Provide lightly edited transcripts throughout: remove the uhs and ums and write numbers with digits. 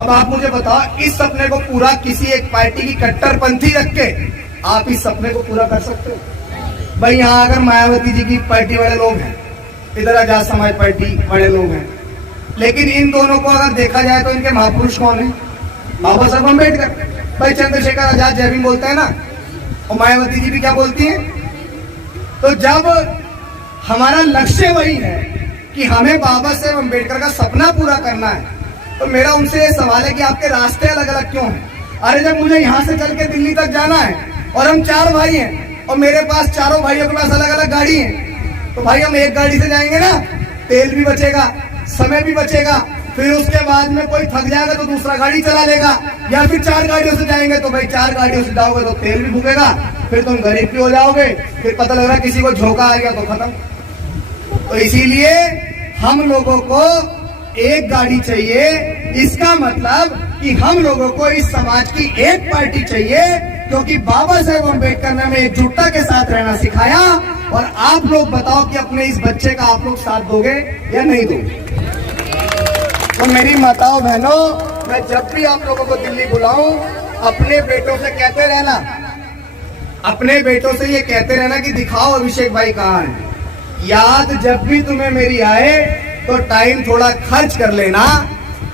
अब आप मुझे बताओ, इस सपने को पूरा किसी एक पार्टी की कट्टरपंथी रख के आप इस सपने को पूरा कर सकते हो? भाई यहाँ अगर मायावती जी की पार्टी वाले लोग हैं, इधर आजाद समाज पार्टी वाले लोग हैं, लेकिन इन दोनों को अगर देखा जाए तो इनके महापुरुष कौन है? बाबा साहब अम्बेडकर। भाई चंद्रशेखर आजाद जय भीम बोलते हैं ना, और मायावती जी भी क्या बोलती हैं? तो जब हमारा लक्ष्य वही है कि हमें बाबा साहब अम्बेडकर का सपना पूरा करना है, तो मेरा उनसे ये सवाल है कि आपके रास्ते अलग अलग क्यों हैं? अरे जब मुझे यहाँ से चल के दिल्ली तक जाना है और हम 4 भाई हैं और मेरे पास चारों भाइयों के पास अलग अलग गाड़ी है, तो भाई हम एक गाड़ी से जाएंगे ना, तेल भी बचेगा, समय भी बचेगा, फिर उसके बाद में कोई थक जाएगा तो दूसरा गाड़ी चला लेगा, या फिर 4 गाड़ियों से जाएंगे तो भाई 4 गाड़ियों से जाओगे तो तेल भी फूकेगा, फिर तुम गरीब भी हो जाओगे, फिर पता लग रहा है किसी को झोंका आ गया तो खत्म। तो इसीलिए हम लोगों को एक गाड़ी चाहिए। इसका मतलब कि हम लोगों को इस समाज की एक पार्टी चाहिए, क्योंकि बाबा साहेब अम्बेडकर ने हमें एकजुटता के साथ रहना सिखाया। और आप लोग बताओ कि अपने इस बच्चे का आप लोग साथ दोगे या नहीं दोगे? तो मेरी माताओं बहनों, मैं जब भी आप लोगों को दिल्ली बुलाऊं, अपने बेटों से कहते रहना, अपने बेटों से ये कहते रहना कि दिखाओ अभिषेक भाई कहाँ है। याद जब भी तुम्हें मेरी आए तो टाइम थोड़ा खर्च कर लेना।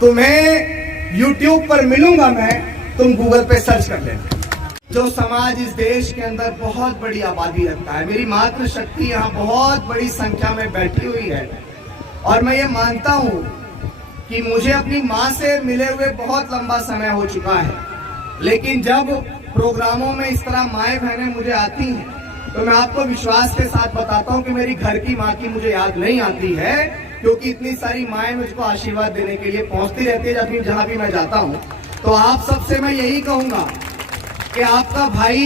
तुम्हें YouTube पर मिलूंगा मैं, तुम गूगल पे सर्च कर लेना। जो समाज इस देश के अंदर बहुत बड़ी आबादी रखता है, मेरी मातृशक्ति यहाँ बहुत बड़ी संख्या में बैठी हुई है, और मैं ये मानता हूँ कि मुझे अपनी माँ से मिले हुए बहुत लंबा समय हो चुका है, लेकिन जब प्रोग्रामों में इस तरह माएँ बहनें मुझे आती हैं तो मैं आपको विश्वास के साथ बताता हूँ कि मेरी घर की माँ की मुझे याद नहीं आती है, क्योंकि इतनी सारी माएँ मुझको आशीर्वाद देने के लिए पहुंचती रहती है जब जहां भी मैं जाता हूं। तो आप सबसे मैं यही कहूंगा कि आपका भाई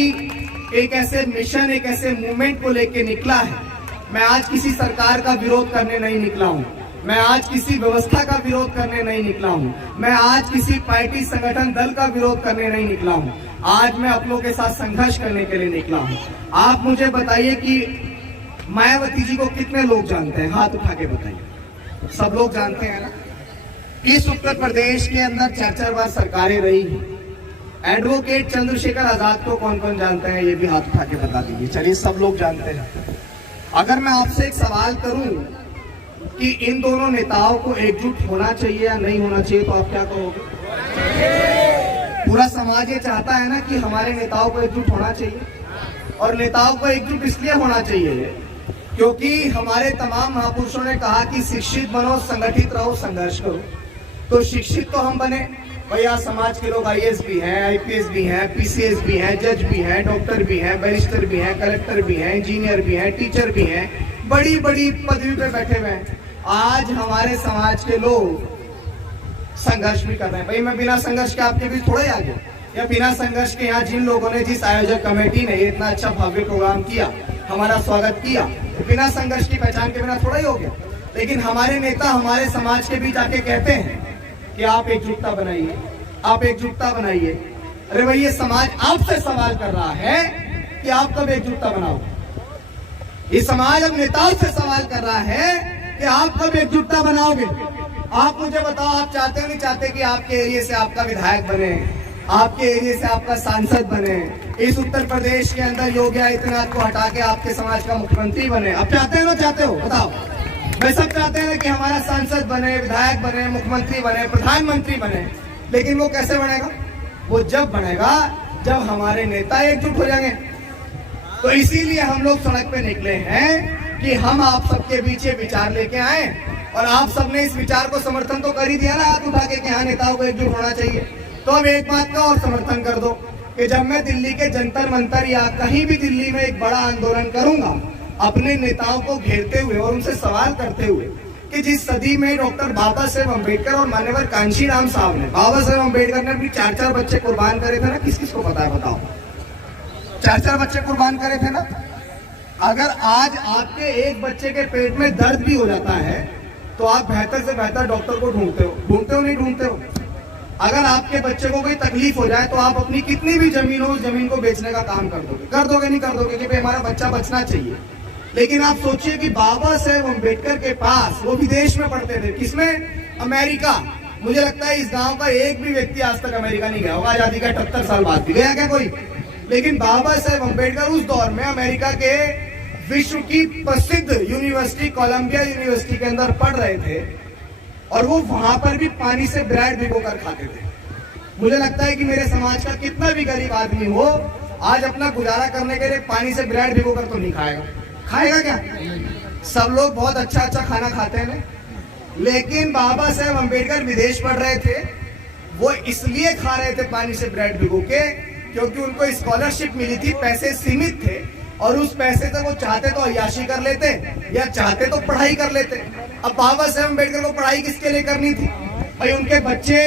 एक ऐसे मिशन, एक ऐसे मूवमेंट को लेके निकला है। मैं आज किसी सरकार का विरोध करने नहीं निकला हूं, मैं आज किसी व्यवस्था का विरोध करने नहीं निकला हूं, मैं आज किसी पार्टी संगठन दल का विरोध करने नहीं निकला हूं। आज मैं अपनों के साथ संघर्ष करने के लिए निकला हूं। आप मुझे बताइए कि मायावती जी को कितने लोग जानते हैं? हाथ उठा के बताइए। सब लोग जानते हैं ना? इस उत्तर प्रदेश के अंदर 4-4 बार सरकारें रही हैं। एडवोकेट चंद्रशेखर आजाद को कौन कौन जानते हैं? ये भी हाथ उठा के बता दीजिए। चलिए, सब लोग जानते हैं। अगर मैं आपसे एक सवाल करूं कि इन दोनों नेताओं को एकजुट होना चाहिए या नहीं होना चाहिए, तो आप क्या कहोगे? पूरा समाज ये चाहता है ना कि हमारे नेताओं को एकजुट होना चाहिए, और नेताओं को एकजुट इसलिए होना चाहिए क्योंकि हमारे तमाम महापुरुषों ने कहा कि शिक्षित बनो, संगठित रहो, संघर्ष करो। तो शिक्षित तो हम बने भैया, समाज के लोग IAS भी हैं, IPS भी हैं, PCS भी हैं, जज भी हैं, डॉक्टर भी हैं, बैरिस्टर भी हैं, कलेक्टर भी हैं, इंजीनियर भी हैं, टीचर भी हैं, बड़ी बड़ी पदवी पे बैठे हुए हैं। आज हमारे समाज के लोग संघर्ष भी कर रहे हैं। भाई मैं बिना संघर्ष के आपके बीच थोड़े आ गया, या बिना संघर्ष के यहाँ जिन लोगों ने, जिस आयोजक कमेटी ने इतना अच्छा भव्य प्रोग्राम किया, हमारा स्वागत किया, बिना संघर्ष की पहचान के बिना थोड़ा ही हो गया। लेकिन हमारे नेता हमारे समाज के बीच आके कहते हैं कि आप एकजुटता बनाइए, आप एकजुटता बनाइए। अरे भाई, ये समाज आपसे सवाल कर रहा है कि आप कब एकजुटता बनाओगे। ये समाज अब नेताओं से सवाल कर रहा है कि आप कब एकजुटता बनाओगे। आप मुझे बताओ, आप चाहते हो नहीं चाहते कि आपके एरिया से आपका विधायक बने, आपके एरिया से आपका सांसद बने, इस उत्तर प्रदेश के अंदर योगी आदित्यनाथ को हटा के आपके समाज का मुख्यमंत्री बने? आप चाहते हो ना चाहते हो? बताओ। वे सब चाहते हैं कि हमारा सांसद बने, विधायक बने, मुख्यमंत्री बने, प्रधानमंत्री बने। लेकिन वो कैसे बनेगा? वो जब बनेगा जब हमारे नेता एकजुट हो जाएंगे। तो इसीलिए हम लोग सड़क पे निकले हैं कि हम आप सबके बीच ये विचार लेके आए, और आप सबने इस विचार को समर्थन तो कर ही दिया ना हाथ उठा के कि हाँ, नेताओं को एकजुट होना चाहिए। तो अब एक बात का और समर्थन कर दो कि जब मैं दिल्ली के जंतर मंतर या कहीं भी दिल्ली में एक बड़ा आंदोलन करूंगा, अपने नेताओं को घेरते हुए और उनसे सवाल करते हुए कि जिस सदी में डॉक्टर बाबा साहेब अम्बेडकर और मान्यवर कांशीराम साहब ने, बाबा साहेब अम्बेडकर ने अपनी 4-4 बच्चे कुर्बान करे थे ना, किस किस को पता है? बताओ। 4-4 बच्चे कुर्बान करे थे ना। अगर आज आपके एक बच्चे के पेट में दर्द भी हो जाता है तो आप बेहतर से बेहतर डॉक्टर को ढूंढते हो नहीं ढूंढते हो? अगर आपके बच्चे को कोई तकलीफ हो जाए तो आप अपनी कितनी भी जमीन हो, उस जमीन को बेचने का काम कर दोगे नहीं कर दोगे कि भाई हमारा बच्चा बचना चाहिए। लेकिन आप सोचिए कि बाबा साहेब अम्बेडकर के पास, वो विदेश में पढ़ते थे, किसमें? अमेरिका। मुझे लगता है इस गांव का एक भी व्यक्ति आज तक अमेरिका नहीं गया होगा, आजादी का 78 साल बाद भी गया क्या कोई? लेकिन बाबा साहेब अम्बेडकर उस दौर में अमेरिका के विश्व की प्रसिद्ध यूनिवर्सिटी कोलंबिया यूनिवर्सिटी के अंदर पढ़ रहे थे और वो वहां पर भी पानी से ब्रेड भिगोकर खाते थे। मुझे लगता है कि मेरे समाज का कितना भी गरीब आदमी हो, आज अपना गुजारा करने के लिए पानी से ब्रेड भिगोकर तो नहीं खाएगा। खाएगा क्या? सब लोग बहुत अच्छा अच्छा खाना खाते हैं, लेकिन बाबा साहेब अम्बेडकर विदेश पढ़ रहे थे। वो इसलिए खा रहे थे पानी से ब्रेड भिगो के क्योंकि उनको स्कॉलरशिप मिली थी, पैसे सीमित थे और उस पैसे से वो चाहते तो अय्याशी कर लेते या चाहते तो पढ़ाई कर लेते। अब बाबा साहेब अम्बेडकर को पढ़ाई किसके लिए करनी थी भाई? उनके बच्चे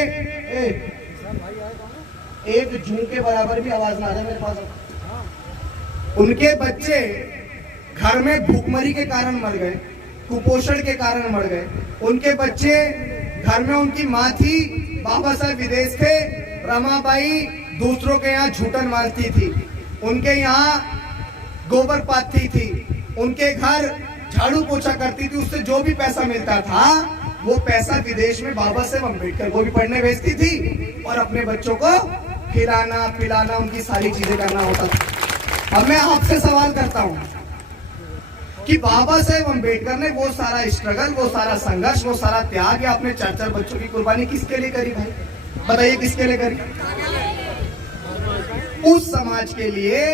एक जूं के बराबर भी आवाज ना आए मेरे पास। उनके बच्चे घर में भूखमरी के कारण मर गए, कुपोषण के कारण मर गए। उनके बच्चे घर में, उनकी माँ थी, बाबा साहब विदेश थे, रमाबाई दूसरों के यहाँ झूठन मारती थी, उनके यहाँ गोबर पाथी थी, उनके घर झाड़ू पोछा करती थी, उससे जो भी पैसा मिलता था वो पैसा विदेश में बाबा साहेब अम्बेडकर को भी पढ़ने भेजती थी और अपने बच्चों को खिलाना पिलाना, उनकी सारी चीजें करना होता था। अब मैं आपसे सवाल करता हूं कि बाबा साहेब अम्बेडकर ने वो सारा स्ट्रगल, वो सारा संघर्ष, वो सारा त्याग या अपने 4-4 बच्चों की कुर्बानी किसके लिए करी भाई? बताइए किसके लिए करी? उस समाज के लिए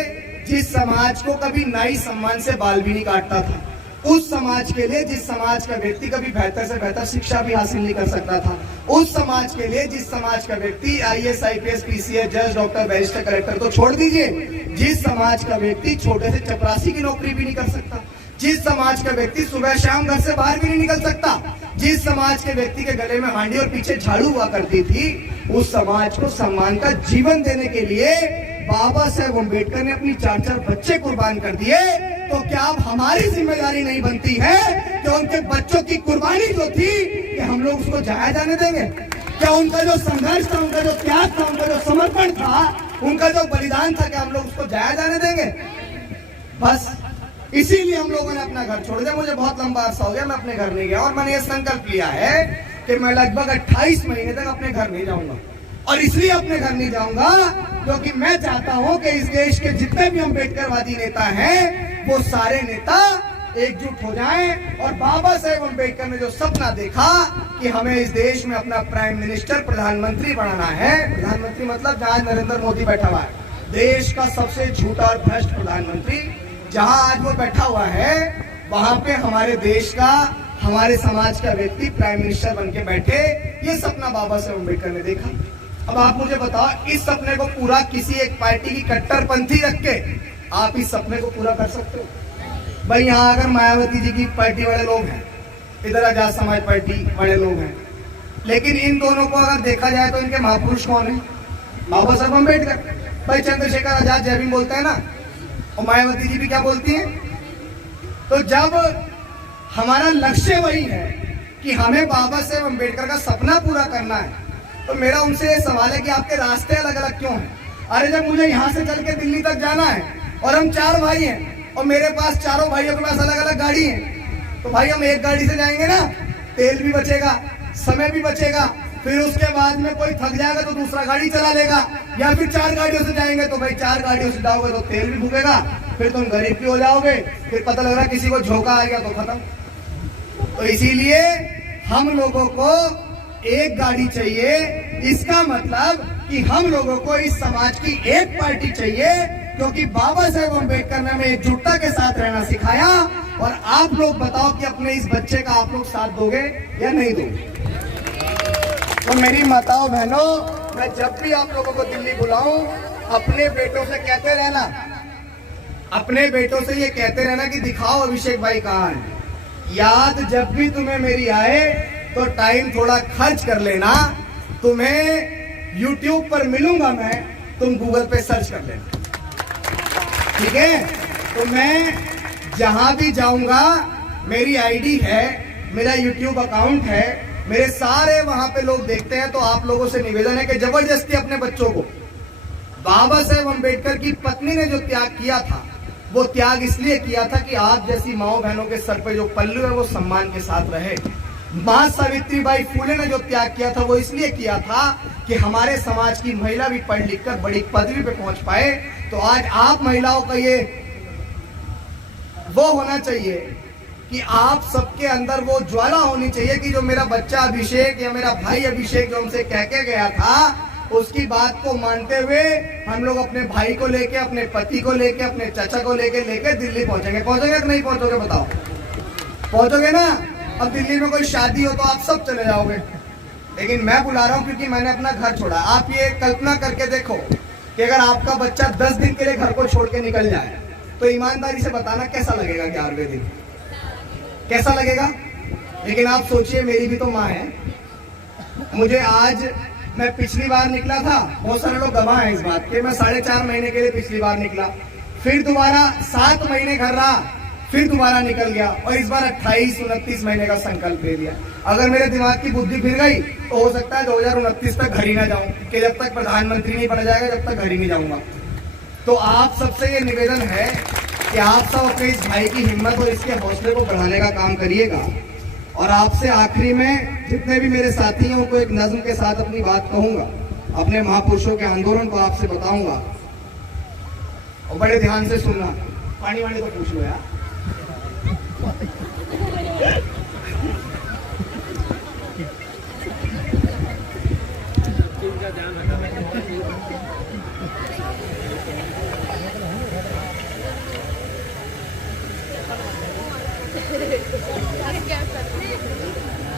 जिस समाज को कभी नाई सम्मान से बाल भी नहीं काटता था, उस समाज के लिए जिस समाज का व्यक्ति कभी बेहतर से बेहतर शिक्षा भी हासिल नहीं कर सकता था, उस समाज के लिए जिस समाज का व्यक्ति आईएएस, आईपीएस, पीसीएस, जज, डॉक्टर, बैरिस्टर, कलेक्टर तो छोड़ दीजिए, जिस समाज का व्यक्ति छोटे से चपरासी की नौकरी भी नहीं कर सकता, जिस समाज का व्यक्ति सुबह शाम घर से बाहर भी नहीं निकल सकता, जिस समाज के व्यक्ति के गले में हांडी और पीछे झाड़ू हुआ करती थी, उस समाज को सम्मान का जीवन देने के लिए बाबा साहेब अम्बेडकर ने अपनी 4-4 बच्चे कुर्बान कर दिए। तो क्या अब हमारी जिम्मेदारी नहीं बनती है कि उनके बच्चों की कुर्बानी जो थी कि हम लोग उसको जाया जाने देंगे? क्या उनका जो संघर्ष था, उनका जो त्याग था, उनका जो समर्पण था, उनका जो बलिदान था, क्या हम लोग उसको जाया जाने देंगे? बस इसीलिए हम लोगों ने अपना घर छोड़ दिया। मुझे बहुत लंबा अरसा हो गया मैं अपने घर नहीं गया और मैंने ये संकल्प लिया है कि मैं लगभग 28 महीने तक अपने घर नहीं जाऊंगा। और इसलिए अपने घर नहीं जाऊंगा क्योंकि मैं चाहता हूं कि इस देश के जितने भी अम्बेडकरवादी नेता हैं वो सारे नेता एकजुट हो जाएं और बाबा साहेब अम्बेडकर ने जो सपना देखा कि हमें इस देश में अपना प्राइम मिनिस्टर, प्रधानमंत्री बनाना है, प्रधानमंत्री मतलब जहां नरेंद्र मोदी बैठा हुआ है, देश का सबसे झूठा और भ्रष्ट प्रधानमंत्री जहां आज वो बैठा हुआ है, वहां पे हमारे देश का, हमारे समाज का व्यक्ति प्राइम मिनिस्टर बन के बैठे, ये सपना बाबा साहेब अम्बेडकर ने देखा। अब आप मुझे बताओ, इस सपने को पूरा किसी एक पार्टी की कट्टरपंथी रख के आप इस सपने को पूरा कर सकते हो? भाई यहाँ अगर मायावती जी की पार्टी वाले लोग हैं, इधर आजाद समाज पार्टी वाले लोग हैं, लेकिन इन दोनों को अगर देखा जाए तो इनके महापुरुष कौन है? बाबा साहब अम्बेडकर। भाई चंद्रशेखर आजाद जय भीम बोलते हैं ना, और मायावती जी भी क्या बोलती हैं? तो जब हमारा लक्ष्य वही है कि हमें बाबा साहेब अम्बेडकर का सपना पूरा करना है, तो मेरा उनसे ये सवाल है कि आपके रास्ते अलग अलग क्यों हैं? अरे जब मुझे यहाँ से चल के दिल्ली तक जाना है और हम 4 भाई हैं और मेरे पास चारों भाइयों के पास अलग अलग गाड़ी है, तो भाई हम एक गाड़ी से जाएंगे ना, तेल भी बचेगा, समय भी बचेगा, फिर उसके बाद में कोई थक जाएगा तो दूसरा गाड़ी चला लेगा, या फिर 4 गाड़ियों से जाएंगे तो भाई 4 गाड़ियों से जाओगे तो तेल भी फूकेगा, फिर तुम गरीब भी हो जाओगे, फिर पता लग रहा है किसी को झोंका आ गया तो खत्म। तो इसीलिए हम लोगों को एक गाड़ी चाहिए। इसका मतलब कि हम लोगों को इस समाज की एक पार्टी चाहिए, क्योंकि बाबा साहेब अम्बेडकर ने हमें एकजुटता के साथ रहना सिखाया। और आप लोग बताओ कि अपने इस बच्चे का आप लोग साथ दोगे या नहीं दोगे? तो मेरी माताओं बहनों, मैं जब भी आप लोगों को दिल्ली बुलाऊं, अपने बेटों से कहते रहना, अपने बेटों से ये कहते रहना कि दिखाओ अभिषेक भाई कहाँ है। याद जब भी तुम्हें मेरी आए तो टाइम थोड़ा खर्च कर लेना। तुम्हें YouTube पर मिलूंगा मैं, तुम गूगल पे सर्च कर लेना, ठीक है? तो मैं जहां भी जाऊंगा, मेरी आईडी है, मेरा YouTube अकाउंट है, मेरे सारे वहां पे लोग देखते हैं। तो आप लोगों से निवेदन है कि जबरदस्ती अपने बच्चों को, बाबा साहेब अम्बेडकर की पत्नी ने जो त्याग किया था, वो त्याग इसलिए किया था कि आप जैसी माओ बहनों के सर पे जो पल्लू है वो सम्मान के साथ रहे। मां सावित्रीबाई फुले ने जो त्याग किया था वो इसलिए किया था कि हमारे समाज की महिला भी पढ़ लिख कर बड़ी पदवी पे पहुंच पाए। तो आज आप महिलाओं का ये वो होना चाहिए कि आप सबके अंदर वो ज्वाला होनी चाहिए कि जो मेरा बच्चा अभिषेक या मेरा भाई अभिषेक जो हमसे कह के गया था उसकी बात को मानते हुए हम लोग अपने भाई को लेके, अपने पति को लेके, अपने चाचा को लेके दिल्ली पहुंचेंगे। पहुंचोगे कि नहीं पहुंचोगे बताओ? पहुंचोगे ना? अब दिल्ली में कोई शादी हो तो आप सब चले जाओगे, लेकिन मैं बुला रहा हूं क्योंकि मैंने अपना घर छोड़ा। आप ये कल्पना करके देखो कि अगर आपका बच्चा 10 दिन के लिए घर को छोड़ के निकल जाए तो ईमानदारी से बताना कैसा लगेगा? 11वें दिन कैसा लगेगा? लेकिन आप सोचिए, मेरी भी तो माँ है। मुझे आज, मैं पिछली बार निकला था, बहुत सारे लोग गवाह हैं इस बात के, मैं 4.5 महीने के लिए पिछली बार निकला, फिर दोबारा 7 महीने घर रहा, फिर दोबारा निकल गया और इस बार 28-29 महीने का संकल्प ले लिया। अगर मेरे दिमाग की बुद्धि फिर गई तो हो सकता है 2029 तक घर ही ना जाऊं, कि जब तक प्रधानमंत्री नहीं बना जाएगा जब तक घर ही नहीं जाऊंगा। तो आप सबसे ये निवेदन है कि आप सब अपने इस भाई की हिम्मत और इसके हौसले को बढ़ाने का काम करिएगा। और आपसे आखिरी में जितने भी मेरे साथी हैं उनको एक नज्म के साथ अपनी बात कहूंगा, अपने महापुरुषों के आंदोलन को आपसे बताऊंगा और बड़े ध्यान से सुनना। पानी वाणी तो पूछ लो यार।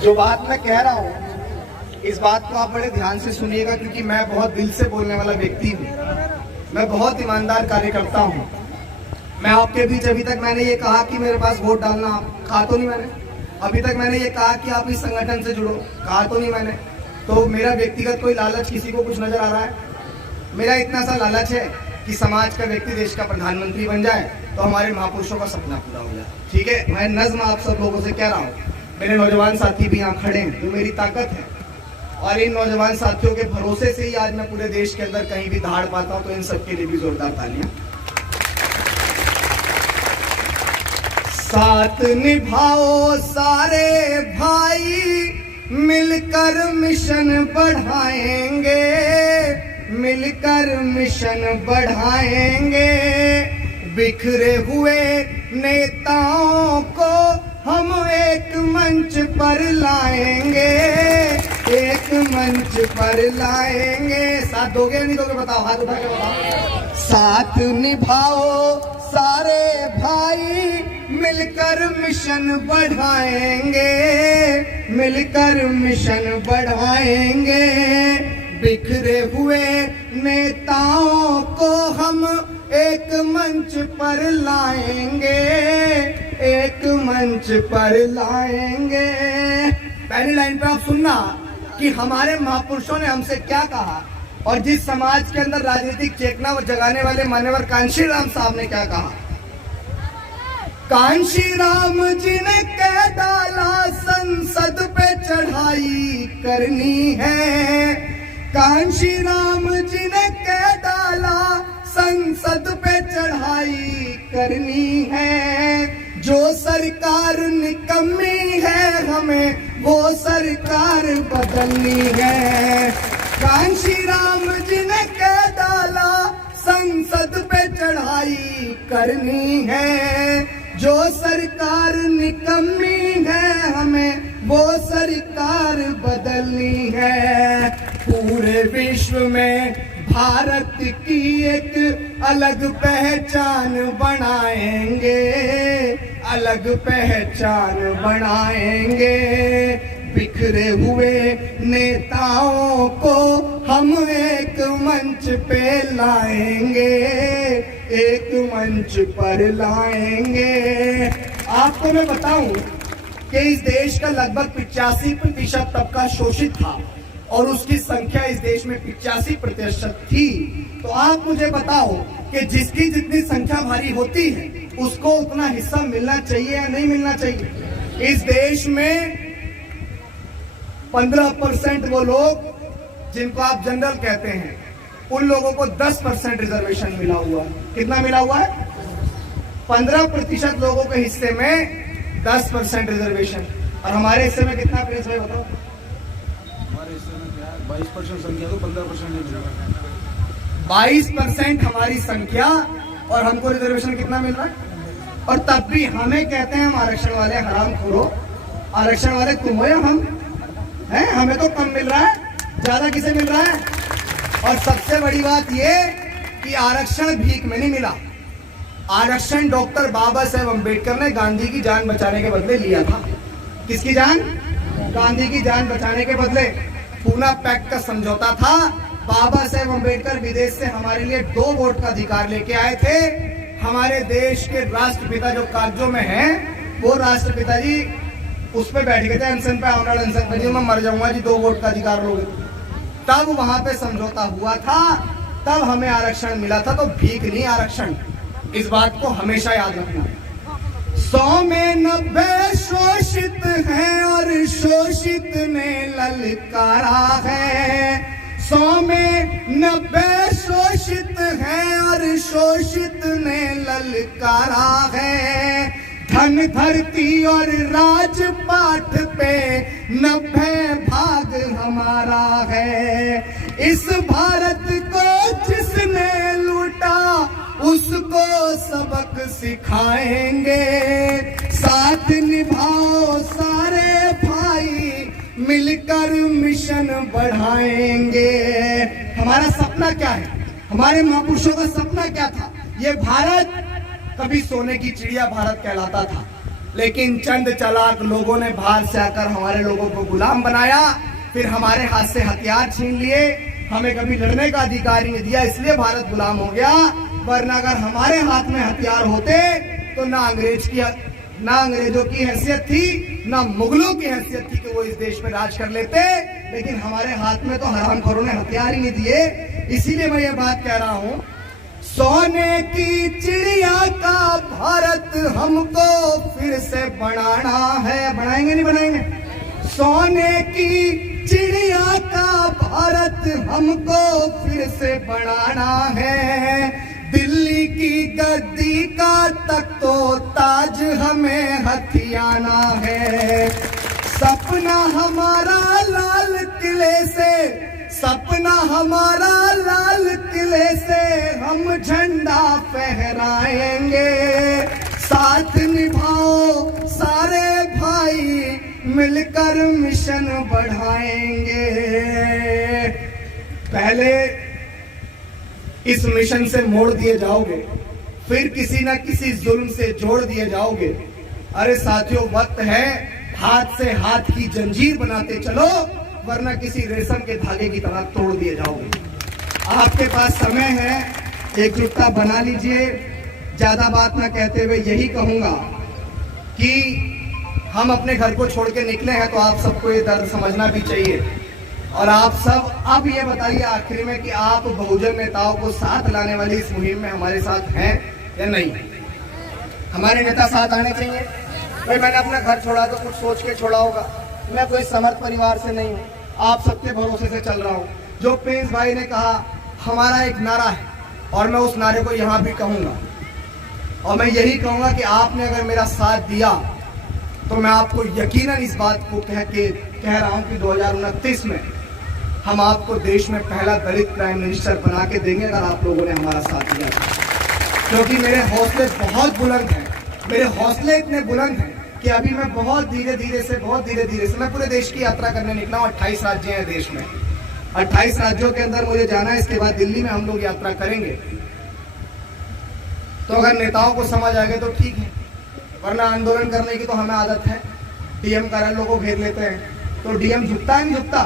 जो बात मैं कह रहा हूं इस बात को आप बड़े ध्यान से सुनिएगा, क्योंकि मैं बहुत दिल से बोलने वाला व्यक्ति हूं, मैं बहुत ईमानदार कार्यकर्ता हूं। मैं आपके बीच अभी तक मैंने ये कहा कि मेरे पास वोट डालना, कहा तो नहीं मैंने? अभी तक मैंने ये कहा कि आप इस संगठन से जुड़ो, कहा तो नहीं मैंने? तो मेरा व्यक्तिगत कोई लालच किसी को कुछ नजर आ रहा है? मेरा इतना सा लालच है कि समाज का व्यक्ति देश का प्रधानमंत्री बन जाए तो हमारे महापुरुषों का सपना पूरा हो जाए। ठीक है, मैं नज्म आप सब लोगों से कह रहा हूँ। मेरे नौजवान साथी भी यहाँ खड़े हैं, जो मेरी ताकत है, और इन नौजवान साथियों के भरोसे से ही आज मैं पूरे देश के अंदर कहीं भी दहाड़ पाता हूँ, तो इन सबके लिए भी जोरदार तालियां। साथ निभाओ सारे भाई, मिलकर मिशन बढ़ाएंगे, मिलकर मिशन बढ़ाएंगे। बिखरे हुए नेताओं को हम एक मंच पर लाएंगे, एक मंच पर लाएंगे। साथ दोगे नहीं दोगे बताओ? हाथ उठा के बताओ। साथ निभाओ सारे भाई, मिलकर मिशन बढ़ाएंगे, मिलकर मिशन बढ़ाएंगे। बिखरे हुए नेताओं को हम एक मंच पर लाएंगे, एक मंच पर लाएंगे। पहली लाइन पे आप सुनना कि हमारे महापुरुषों ने हमसे क्या कहा और जिस समाज के अंदर राजनीतिक चेतना जगाने वाले मान्यवर कांशीराम साहब ने क्या कहा। कांशीराम जी ने कह डाला संसद पे चढ़ाई करनी है, कांशीराम जी ने कह डाला संसद पे चढ़ाई करनी है। जो सरकार निकम्मी है हमें वो सरकार बदलनी है। कांशीराम जी ने कह डाला संसद पे चढ़ाई करनी है। जो सरकार निकम्मी है हमें वो सरकार बदलनी है। पूरे विश्व में भारत की एक अलग पहचान बनाएंगे, अलग पहचान बनाएंगे। बिखरे हुए नेताओं को हम एक मंच पे लाएंगे, एक मंच पर लाएंगे। आपको मैं बताऊं कि इस देश का लगभग 85% तबका शोषित था और उसकी संख्या इस देश में 85% थी। तो आप मुझे बताओ कि जिसकी जितनी संख्या भारी होती है उसको उतना हिस्सा मिलना चाहिए या नहीं मिलना चाहिए? इस देश में 15% वो लोग जिनको आप जनरल कहते हैं, उन लोगों को 10% रिजर्वेशन मिला हुआ है। कितना मिला हुआ है? 15% लोगों के हिस्से में 10% रिजर्वेशन। और हमारे हिस्से में कितना प्रिंस भाई बताओ? हमारे हिस्से में क्या है, 22% संख्या तो 15% नहीं मिलेगा। 22% हमारी संख्या और हमको रिजर्वेशन कितना मिल रहा है? और तब भी हमें कहते हैं हम आरक्षण वाले हराम खोरो, आरक्षण वाले तुम हो या हम हैं? हमें तो कम मिल रहा है, ज्यादा किसे मिल रहा है? और सबसे बड़ी बात ये कि आरक्षण भीख में नहीं मिला। आरक्षण डॉक्टर बाबा साहेब अम्बेडकर ने गांधी की जान बचाने के बदले लिया था। किसकी जान? गांधी की जान बचाने के बदले। पूना पैक्ट का समझौता था। बाबा साहेब अम्बेडकर विदेश से हमारे लिए 2 वोट का अधिकार लेके आए थे। हमारे देश के राष्ट्रपिता जो कागजों में हैं, वो राष्ट्रपिता जी उस पे बैठ गए थे अनशन पे, आमरण अनशन पे, जी मैं मर जाऊंगा जी 2 वोट का अधिकार लोगे। तब वहां पे समझौता हुआ था, तब हमें आरक्षण मिला था। तो भीख नहीं आरक्षण, इस बात को हमेशा याद रखना। 100 में 90 शोषित हैं और शोषित ने ललकारा है। 100 में 90 शोषित हैं और शोषित ने ललकारा है। धन धरती और राजपाट पे 90 भाग हमारा है। इस भारत को जिसने लूटा उसको सबक सिखाएंगे। साथ निभाओ सारे भाई, मिलकर मिशन बढ़ाएंगे। हमारा सपना क्या है? हमारे महापुरुषों का सपना क्या था? ये भारत कभी सोने की चिड़िया भारत कहलाता था, लेकिन चंद चालाक लोगों ने बाहर से आकर हमारे लोगों को गुलाम बनाया, फिर हमारे हाथ से हथियार छीन लिए, हमें कभी लड़ने का अधिकार ही नहीं दिया, इसलिए भारत गुलाम हो गया। वरना अगर हमारे हाथ में हथियार होते तो ना अंग्रेजों की हैसियत थी, ना मुगलों की हैसियत थी कि वो इस देश में राज कर लेते। लेकिन हमारे हाथ में तो हरामखोरों ने हथियार ही नहीं दिए। इसीलिए मैं ये बात कह रहा हूं, सोने की चिड़िया का भारत हमको फिर से बनाना है। बनाएंगे नहीं बनाएंगे? सोने की चिड़िया का भारत हमको फिर से बनाना है। दिल्ली की गद्दी का तख्तो ताज हमें हथियाना है। सपना हमारा लाल किले से, सपना हमारा लाल किले से हम झंडा फहराएंगे। साथ निभाओ सारे भाई, मिलकर मिशन बढ़ाएंगे। पहले इस मिशन से मोड़ दिए जाओगे, फिर किसी ना किसी जुल्म से जोड़ दिए जाओगे। अरे साथियों, वक्त है हाथ से हाथ की जंजीर बनाते चलो, वरना किसी रेशम के धागे की तरह तोड़ दिए जाओगे। आपके पास समय है, एकजुटता बना लीजिए। ज्यादा बात ना कहते हुए यही कहूंगा कि हम अपने घर को छोड़ के निकले हैं, तो आप सबको ये दर्द समझना भी चाहिए। और आप सब अब ये बताइए आखिरी में कि आप बहुजन नेताओं को साथ लाने वाली इस मुहिम में हमारे साथ हैं या नहीं? हमारे नेता साथ आने चाहिए। भाई मैंने अपना घर छोड़ा तो कुछ सोच के छोड़ा होगा, मैं कोई समर्थ परिवार से नहीं हूँ, आप सबके भरोसे से चल रहा हूँ। जो प्रिंस भाई ने कहा, हमारा एक नारा है और मैं उस नारे को यहाँ भी कहूंगा, और मैं यही कहूंगा कि आपने अगर मेरा साथ दिया तो मैं आपको यकीनन इस बात को कह रहा हूं कि 2029 में हम आपको देश में पहला दलित प्राइम मिनिस्टर बना के देंगे, अगर आप लोगों ने हमारा साथ दिया। क्योंकि मेरे हौसले बहुत बुलंद हैं, मेरे हौसले इतने बुलंद हैं कि अभी मैं बहुत धीरे धीरे से मैं पूरे देश की यात्रा करने निकला हूँ। 28 राज्य हैं देश में, 28 राज्यों के अंदर मुझे जाना है। इसके बाद दिल्ली में हम लोग यात्रा करेंगे। तो अगर नेताओं को समझ आ गए तो ठीक है, वरना आंदोलन करने की तो हमें आदत है। डीएम कार्यालयों को घेर लेते हैं, तो डीएम झुकता है नहीं झुकता?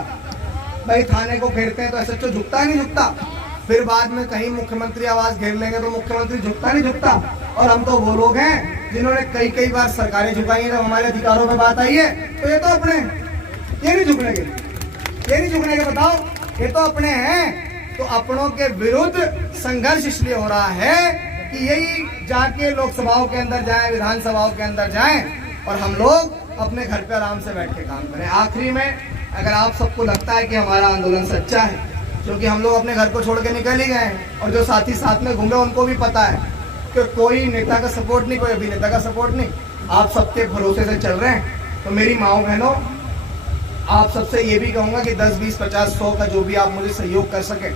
भाई थाने को घेरते हैं तो एसएचओ झुकता है नहीं झुकता? फिर बाद में कहीं मुख्यमंत्री आवास घेर लेंगे तो मुख्यमंत्री झुकता नहीं झुकता? और हम तो वो लोग हैं जिन्होंने कई बार सरकारें झुकाई है। जब हमारे अधिकारों में बात आई है तो ये तो अपने, ये नहीं झुकने के, बताओ, ये तो अपने हैं। तो अपनों के विरुद्ध संघर्ष इसलिए हो रहा है कि यही जाके लोकसभाओं के अंदर जाएं, विधानसभाओं के अंदर जाएं और हम लोग अपने घर पे आराम से बैठ के काम करें। आखिरी में, अगर आप सबको लगता है कि हमारा आंदोलन सच्चा है, क्योंकि हम लोग अपने घर को छोड़ के निकल ही गए हैं और जो साथी साथ में घूम रहे उनको भी पता है कि कोई नेता का सपोर्ट नहीं, कोई अभिनेता का सपोर्ट नहीं, आप सबके भरोसे से चल रहे हैं। तो मेरी माओ बहनों, आप सबसे ये भी कहूंगा कि 10, 20, 50, 100 का जो भी आप मुझे सहयोग कर सके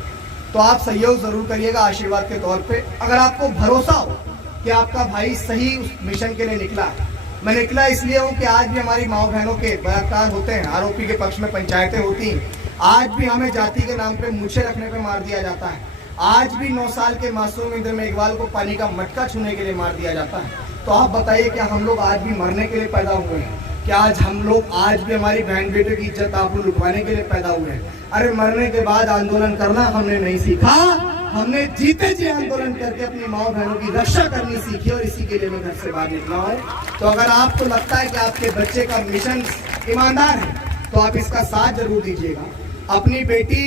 तो आप सहयोग जरूर करिएगा आशीर्वाद के तौर पे। अगर आपको भरोसा हो कि आपका भाई सही उस मिशन के लिए निकला है, मैं निकला इसलिए हूँ कि आज भी हमारी माओ बहनों के बलात्कार होते हैं, आरोपी के पक्ष में पंचायतें होती हैं, आज भी हमें जाति के नाम पे मूछें रखने पे मार दिया जाता है, आज भी 9 साल के मासूम इंद्र मेघवाल को पानी का मटका छूने के लिए मार दिया जाता है। तो आप बताइए, क्या हम लोग आज भी मरने के लिए पैदा हुए हैं? क्या आज हम लोग आज भी हमारी बहन बेटे की इज्जत आबरू लुटवाने के लिए पैदा हुए हैं? अरे मरने के बाद आंदोलन करना हमने नहीं सीखा, हमने जीते जी आंदोलन करके अपनी माओ बहनों की रक्षा करनी सीखी और इसी के लिए मैं घर से बाहर निकला हूँ। तो अगर आपको लगता है कि आपके बच्चे का मिशन ईमानदार है तो आप इसका साथ जरूर दीजिएगा। अपनी बेटी,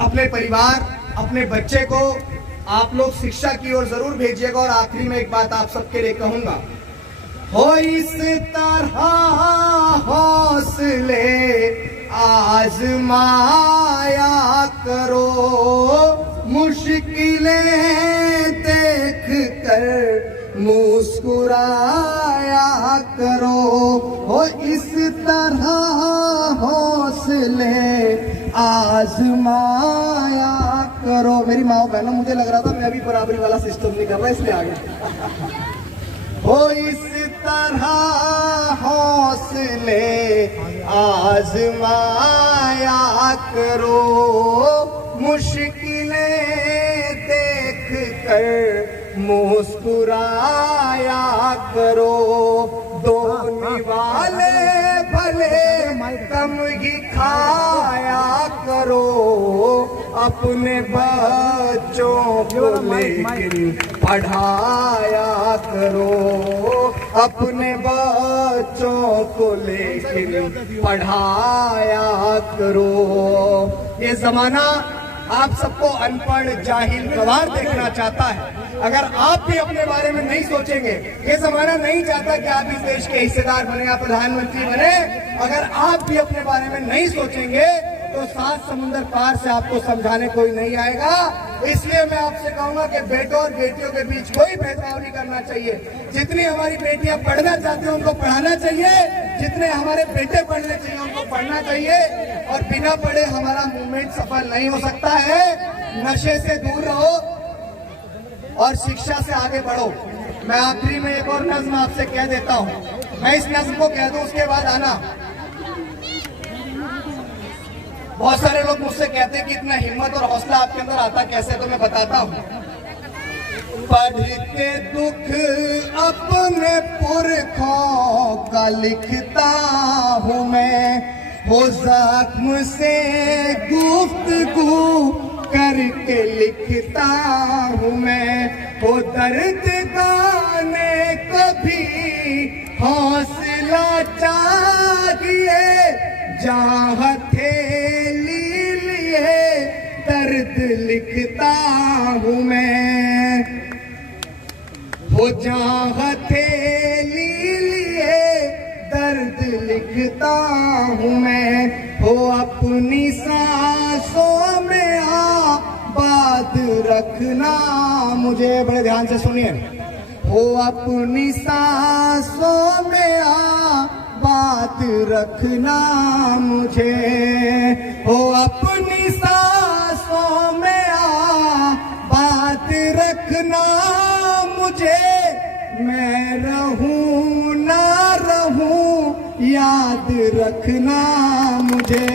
अपने परिवार, अपने बच्चे को आप लोग शिक्षा की ओर जरूर भेजिएगा। और आखिरी में एक बात आप सबके लिए कहूंगा, हो इस तरह हौसले आजमाया करो, मुश्किलें देख कर मुस्कुराया करो, हो इस तरह हौसले आजमाया करो। मेरी माँ बहनों, मुझे लग रहा था मैं अभी बराबरी वाला सिस्टम नहीं कर रहा, इसलिए आ गया। हो इस तरह हौसले आजमाया करो, मुश्किलें देख कर मुस्कुराया करो, दोने वाले भले कम ही खाया करो, अपने बच्चों को लेकिन पढ़ाया करो, अपने बच्चों को लेकिन पढ़ाया करो। ये जमाना आप सबको अनपढ़, जाहिल, गंवार देखना चाहता है। अगर आप भी अपने बारे में नहीं सोचेंगे, ये जमाना नहीं चाहता कि आप इस देश के हिस्सेदार बने, आप प्रधानमंत्री बने, अगर आप भी अपने बारे में नहीं सोचेंगे तो 7 समुंदर पार से आपको समझाने कोई नहीं आएगा। इसलिए मैं आपसे कहूंगा कि बेटों और बेटियों के बीच कोई भेदभाव नहीं करना चाहिए। जितनी हमारी बेटियां पढ़ना चाहती हैं उनको पढ़ाना चाहिए, जितने हमारे बेटे पढ़ने चाहिए उनको पढ़ना चाहिए, और बिना पढ़े हमारा मूवमेंट सफल नहीं हो सकता है। नशे से दूर रहो और शिक्षा से आगे बढ़ो। मैं आखिरी में एक और नज्म आपसे कह देता हूँ, मैं इस नज्म को कह दूं उसके बाद आना। बहुत सारे लोग मुझसे कहते हैं कि इतना हिम्मत और हौसला आपके अंदर आता कैसे, तो मैं बताता हूँ। पढ़ते दुख अपने पुरखों का लिखता हूँ मैं, हो जख्म से गुफ्तगू करके लिखता हूँ मैं, हो दर्द गाने कभी हौसला चाहिए, जहाँ हथेली लिए दर्द लिखता हूँ मैं, हो जहाँ हथेली लिए दर्द लिखता हूँ मैं, हो अपनी सांसों में आबाद रखना मुझे। बड़े ध्यान से सुनिए, हो अपनी सांसों में बात रखना मुझे, हो अपनी सांसों में बात रखना मुझे, मैं रहूं ना रहूं याद रखना मुझे,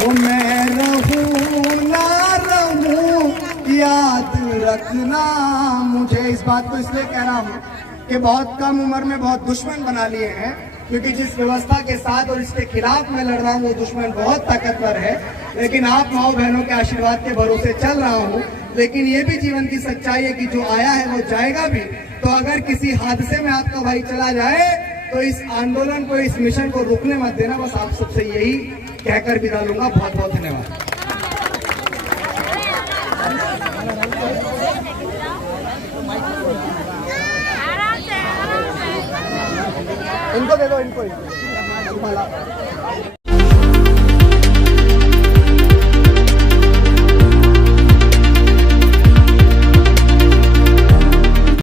हो मैं रहूं ना रहूं याद रखना मुझे। इस बात को इसलिए कह रहा हूँ कि बहुत कम उम्र में बहुत दुश्मन बना लिए हैं, क्योंकि जिस व्यवस्था के साथ और इसके खिलाफ मैं लड़ रहा हूँ वो दुश्मन बहुत ताकतवर है, लेकिन आप माओ बहनों के आशीर्वाद के भरोसे चल रहा हूँ। लेकिन ये भी जीवन की सच्चाई है कि जो आया है वो जाएगा भी। तो अगर किसी हादसे में आपका भाई चला जाए तो इस आंदोलन को, इस मिशन को रुकने मत देना। बस आप सबसे यही कहकर विदा लूंगा। बहुत बहुत धन्यवाद। इनको दे दो, इनको।